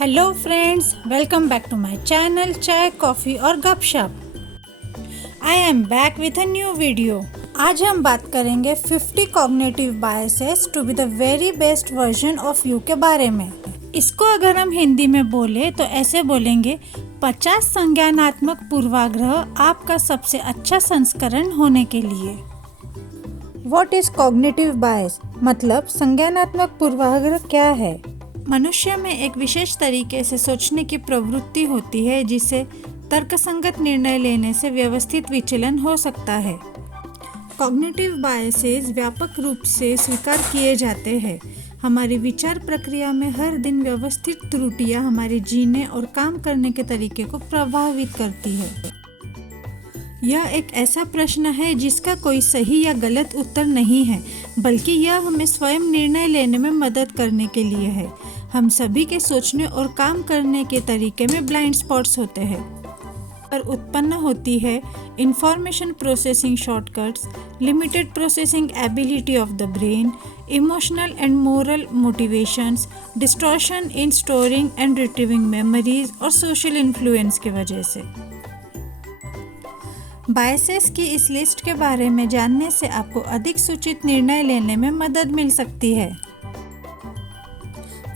Hello friends, welcome back to my channel चाय coffee और गपशप। I am back with a new video. आज हम बात करेंगे 50 cognitive biases to be the very best version of you के बारे में। इसको अगर हम हिंदी में बोले तो ऐसे बोलेंगे 50 संज्ञानात्मक पूर्वाग्रह आपका सबसे अच्छा संस्करण होने के लिए। व्हाट इज कॉग्निटिव बायस, मतलब संज्ञानात्मक पूर्वाग्रह क्या है? मनुष्य में एक विशेष तरीके से सोचने की प्रवृत्ति होती है जिसे तर्कसंगत निर्णय लेने से व्यवस्थित विचलन हो सकता है। कॉग्निटिव बायसेस व्यापक रूप से स्वीकार किए जाते हैं। हमारी विचार प्रक्रिया में हर दिन व्यवस्थित त्रुटियां हमारे जीने और काम करने के तरीके को प्रभावित करती है। यह एक ऐसा प्रश्न है जिसका कोई सही या गलत उत्तर नहीं है, बल्कि यह हमें स्वयं निर्णय लेने में मदद करने के लिए है। हम सभी के सोचने और काम करने के तरीके में ब्लाइंड स्पॉट्स होते हैं पर उत्पन्न होती है information processing shortcuts, limited processing ability of the brain, emotional and moral motivations, distortion in storing and retrieving memories और सोशल इन्फ्लुएंस की वजह से। बायसेस की इस लिस्ट के बारे में जानने से आपको अधिक सूचित निर्णय लेने में मदद मिल सकती है।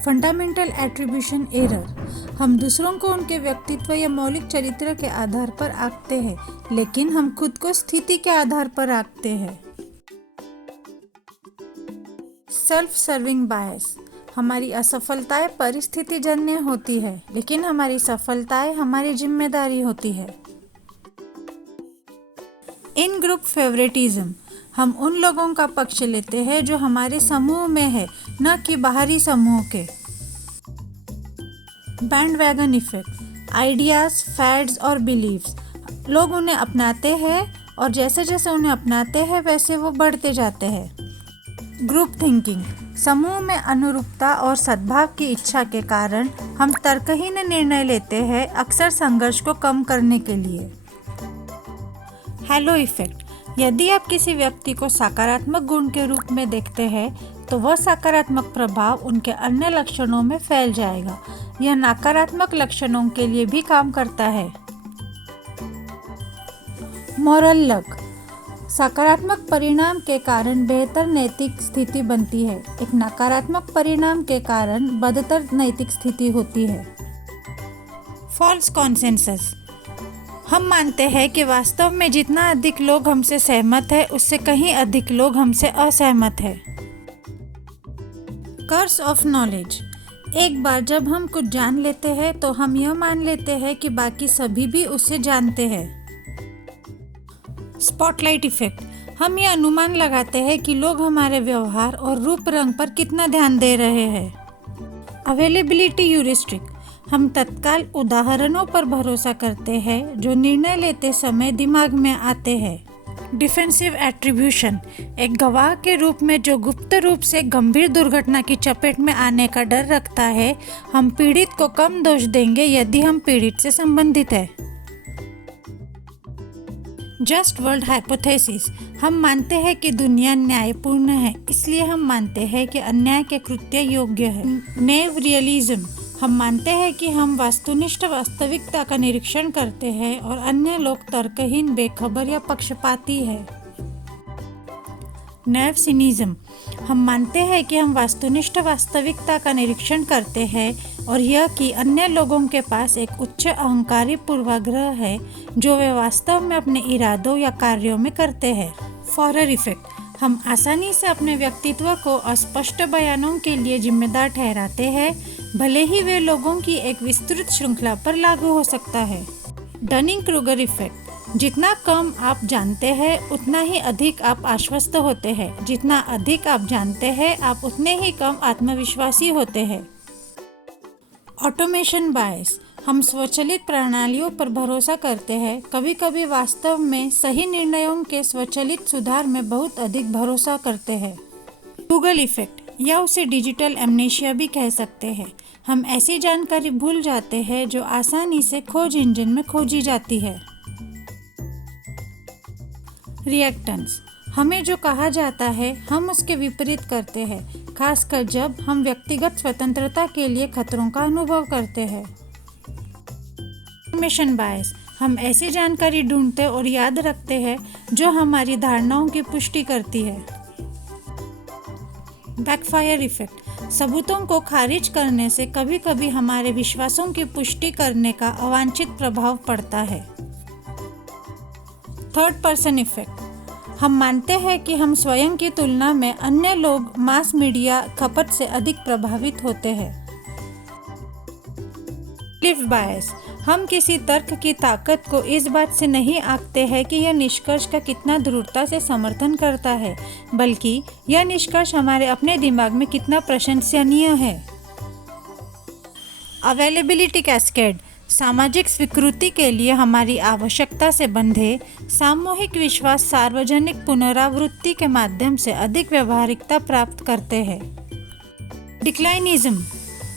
फंडामेंटल एट्रीब्यूशन एरर, हम दूसरों को उनके व्यक्तित्व या मौलिक चरित्र के आधार पर आंकते हैं, लेकिन हम खुद को स्थिति के आधार पर आंकते हैं। सेल्फ सर्विंग बायस, हमारी असफलताएं परिस्थितिजन्य होती है, लेकिन हमारी सफलताएं हमारी जिम्मेदारी होती है। इन ग्रुप फेवरेटिज्म, हम उन लोगों का पक्ष लेते हैं जो हमारे समूह में है, न कि बाहरी समूह के। बैंडवैगन इफेक्ट, आइडियाज, फैड्स और बिलीव्स, लोग उन्हें अपनाते हैं और जैसे जैसे उन्हें अपनाते हैं वैसे वो बढ़ते जाते हैं। ग्रुप थिंकिंग, समूह में अनुरूपता और सद्भाव की इच्छा के कारण हम तर्कहीन निर्णय लेते हैं, अक्सर संघर्ष को कम करने के लिए। हैलो इफेक्ट, यदि आप किसी व्यक्ति को सकारात्मक गुण के रूप में देखते हैं तो वह सकारात्मक प्रभाव उनके अन्य लक्षणों में फैल जाएगा। यह नकारात्मक लक्षणों के लिए भी काम करता है। मॉरल लक, सकारात्मक परिणाम के कारण बेहतर नैतिक स्थिति बनती है, एक नकारात्मक परिणाम के कारण बदतर नैतिक स्थिति होती है। फॉल्स कॉन्सेंसस, हम मानते हैं कि वास्तव में जितना अधिक लोग हमसे सहमत हैं, उससे कहीं अधिक लोग हमसे असहमत हैं। कर्स ऑफ नॉलेज, एक बार जब हम कुछ जान लेते हैं तो हम यह मान लेते हैं कि बाकी सभी भी उसे जानते हैं। स्पॉटलाइट इफेक्ट, हम यह अनुमान लगाते हैं कि लोग हमारे व्यवहार और रूप रंग पर कितना ध्यान दे रहे हैं। अवेलेबिलिटी ह्यूरिस्टिक, हम तत्काल उदाहरणों पर भरोसा करते हैं जो निर्णय लेते समय दिमाग में आते हैं। डिफेंसिव एट्रीब्यूशन, एक गवाह के रूप में जो गुप्त रूप से गंभीर दुर्घटना की चपेट में आने का डर रखता है, हम पीड़ित को कम दोष देंगे यदि हम पीड़ित से संबंधित है। जस्ट वर्ल्ड हाइपोथेसिस, हम मानते हैं कि दुनिया न्यायपूर्ण है, इसलिए हम मानते हैं कि अन्याय के कृत्य योग्य है। नेव रियलिज्म, हम मानते हैं कि हम वस्तुनिष्ठ वास्तविकता का निरीक्षण करते हैं और अन्य लोग तर्कहीन, बेखबर या पक्षपाती है। नैव सिनिज्म, हम मानते हैं कि हम वस्तुनिष्ठ वास्तविकता का निरीक्षण करते हैं और यह कि अन्य लोगों के पास एक उच्च अहंकारी पूर्वाग्रह है जो वे वास्तव में अपने इरादों या कार्यों में करते हैं। फॉरर इफेक्ट, हम आसानी से अपने व्यक्तित्व को अस्पष्ट बयानों के लिए जिम्मेदार ठहराते हैं, भले ही वे लोगों की एक विस्तृत श्रृंखला पर लागू हो सकता है। डनिंग क्रूगर इफेक्ट, जितना कम आप जानते हैं उतना ही अधिक आप आश्वस्त होते हैं, जितना अधिक आप जानते हैं आप उतने ही कम आत्मविश्वासी होते हैं। ऑटोमेशन बायस, हम स्वचालित प्रणालियों पर भरोसा करते हैं, कभी कभी वास्तव में सही निर्णयों के स्वचालित सुधार में बहुत अधिक भरोसा करते हैं। गूगल इफेक्ट, या उसे डिजिटल एमनेशिया भी कह सकते हैं, हम ऐसी जानकारी भूल जाते हैं जो आसानी से खोज इंजन में खोजी जाती है। रिएक्टेंस, हमें जो कहा जाता है हम उसके विपरीत करते हैं, खासकर जब हम व्यक्तिगत स्वतंत्रता के लिए खतरों का अनुभव करते हैं। कंफर्मेशन बायस, हम ऐसी जानकारी ढूंढते और याद रखते हैं जो हमारी धारणाओं की पुष्टि करती है। बैकफायर इफेक्ट, सबूतों को खारिज करने से कभी कभी हमारे विश्वासों की पुष्टि करने का अवांछित प्रभाव पड़ता है। थर्ड पर्सन इफेक्ट, हम मानते हैं कि हम स्वयं की तुलना में अन्य लोग मास मीडिया खपत से अधिक प्रभावित होते हैं। बिलीफ बायस, हम किसी तर्क की ताकत को इस बात से नहीं आंकते हैं कि यह निष्कर्ष का कितना दृढ़ता से समर्थन करता है, बल्कि यह निष्कर्ष हमारे अपने दिमाग में कितना प्रशंसनीय है। अवेलेबिलिटी कैस्केड, सामाजिक स्वीकृति के लिए हमारी आवश्यकता से बंधे सामूहिक विश्वास सार्वजनिक पुनरावृत्ति के माध्यम से अधिक व्यावहारिकता प्राप्त करते हैं। डिक्लाइनिज्म,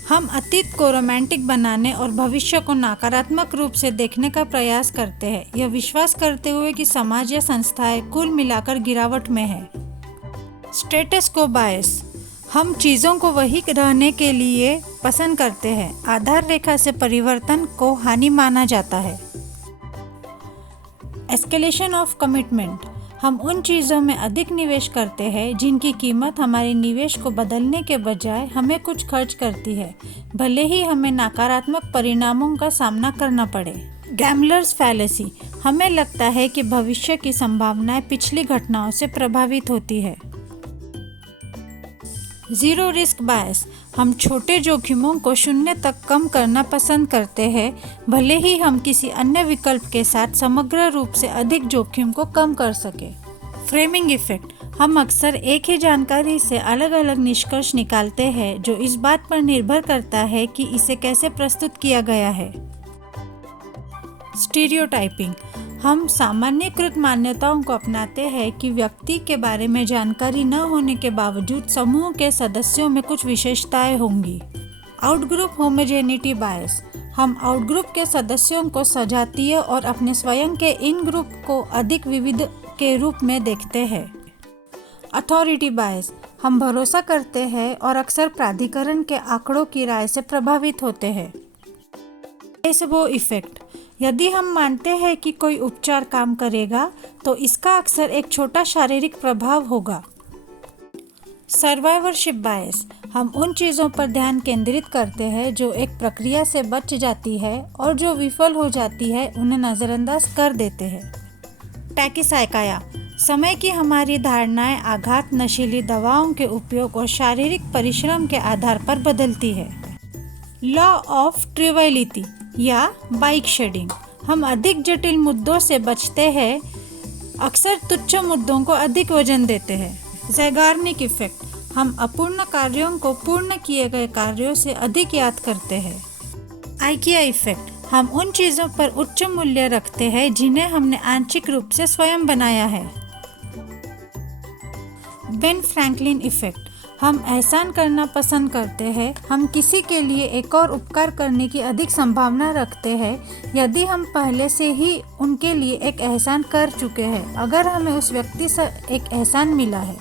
हम अतीत को रोमांटिक बनाने और भविष्य को नकारात्मक रूप से देखने का प्रयास करते हैं, यह विश्वास करते हुए कि समाज या संस्थाएं कुल मिलाकर गिरावट में है। स्टेटस को बायस, हम चीज़ों को वही रहने के लिए पसंद करते हैं, आधार रेखा से परिवर्तन को हानि माना जाता है। एस्केलेशन ऑफ कमिटमेंट, हम उन चीज़ों में अधिक निवेश करते हैं जिनकी कीमत हमारे निवेश को बदलने के बजाय हमें कुछ खर्च करती है, भले ही हमें नकारात्मक परिणामों का सामना करना पड़े। गैम्बलर्स फैलेसी, हमें लगता है कि भविष्य की संभावनाएं पिछली घटनाओं से प्रभावित होती है। जीरो रिस्क बायस, हम छोटे जोखिमों को शून्य तक कम करना पसंद करते हैं, भले ही हम किसी अन्य विकल्प के साथ समग्र रूप से अधिक जोखिम को कम कर सके। फ्रेमिंग इफेक्ट, हम अक्सर एक ही जानकारी से अलग अलग निष्कर्ष निकालते हैं जो इस बात पर निर्भर करता है कि इसे कैसे प्रस्तुत किया गया है। स्टीरियोटाइपिंग, हम सामान्यीकृत मान्यताओं को अपनाते हैं कि व्यक्ति के बारे में जानकारी न होने के बावजूद समूह के सदस्यों में कुछ विशेषताएं होंगी। आउटग्रुप होमोजेनिटी बायस, हम आउटग्रुप के सदस्यों को सजातीय और अपने स्वयं के इन ग्रुप को अधिक विविध के रूप में देखते हैं। अथॉरिटी बायस, हम भरोसा करते हैं और अक्सर प्राधिकरण के आंकड़ों की राय से प्रभावित होते हैं। प्लेसबो इफेक्ट, यदि हम मानते हैं कि कोई उपचार काम करेगा तो इसका अक्सर एक छोटा शारीरिक प्रभाव होगा। सर्वाइवरशिप बायस, हम उन चीज़ों पर ध्यान केंद्रित करते हैं जो एक प्रक्रिया से बच जाती है और जो विफल हो जाती है उन्हें नज़रअंदाज कर देते हैं। टैकिसाइकाया, समय की हमारी धारणाएं आघात, नशीली दवाओं के उपयोग और शारीरिक परिश्रम के आधार पर बदलती है। लॉ ऑफ ट्रिवियलिटी या बाइक शेडिंग, हम अधिक जटिल मुद्दों से बचते हैं, अक्सर तुच्छ मुद्दों को अधिक वजन देते हैं। ज़ैगार्निक इफेक्ट, हम अपूर्ण कार्यों को पूर्ण किए गए कार्यों से अधिक याद करते हैं। आइकिया इफेक्ट, हम उन चीज़ों पर उच्च मूल्य रखते हैं जिन्हें हमने आंशिक रूप से स्वयं बनाया है। बेन फ्रैंकलिन इफेक्ट, हम एहसान करना पसंद करते हैं, हम किसी के लिए एक और उपकार करने की अधिक संभावना रखते हैं यदि हम पहले से ही उनके लिए एक एहसान कर चुके हैं, अगर हमें उस व्यक्ति से एक एहसान मिला है।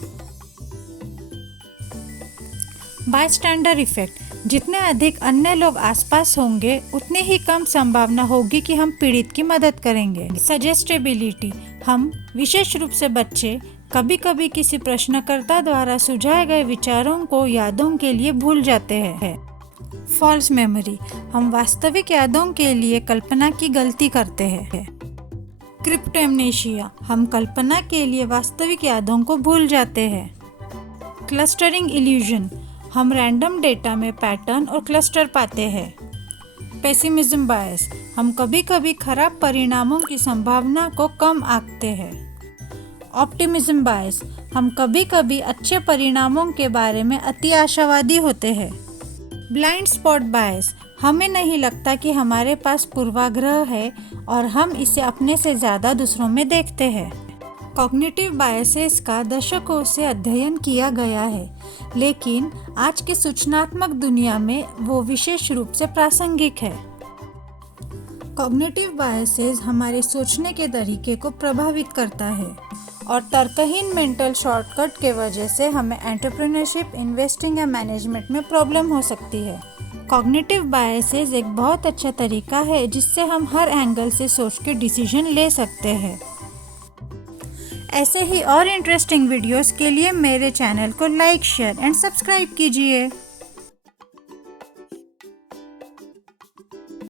बायस्टैंडर इफेक्ट, जितने अधिक अन्य लोग आसपास होंगे उतनी ही कम संभावना होगी कि हम पीड़ित की मदद करेंगे। सजेस्टेबिलिटी, हम विशेष रूप से बच्चे कभी कभी किसी प्रश्नकर्ता द्वारा सुझाए गए विचारों को यादों के लिए भूल जाते हैं। फॉल्स मेमोरी, हम वास्तविक यादों के लिए कल्पना की गलती करते हैं। क्रिप्टोएमनेशिया, हम कल्पना के लिए वास्तविक यादों को भूल जाते हैं। क्लस्टरिंग इल्यूजन, हम रैंडम डेटा में पैटर्न और क्लस्टर पाते हैं। पेसिमिज्म बायस, हम कभी कभी खराब परिणामों की संभावना को कम आंकते हैं। ऑप्टिमिज्म बायस, हम कभी कभी अच्छे परिणामों के बारे में अति आशावादी होते हैं। ब्लाइंड स्पॉट बायस, हमें नहीं लगता कि हमारे पास पूर्वाग्रह है और हम इसे अपने से ज़्यादा दूसरों में देखते हैं। कॉग्निटिव बायसेस का दशकों से अध्ययन किया गया है, लेकिन आज की सूचनात्मक दुनिया में वो विशेष रूप से प्रासंगिक है। कॉग्निटिव बायसेस हमारे सोचने के तरीके को प्रभावित करता है और तर्कहीन मेंटल शॉर्टकट के वजह से हमें एंटरप्रेन्योरशिप, इन्वेस्टिंग या मैनेजमेंट में प्रॉब्लम हो सकती है। कॉग्निटिव बायसेस एक बहुत अच्छा तरीका है जिससे हम हर एंगल से सोच के डिसीजन ले सकते हैं। ऐसे ही और इंटरेस्टिंग वीडियोस के लिए मेरे चैनल को लाइक, शेयर एंड सब्सक्राइब कीजिए।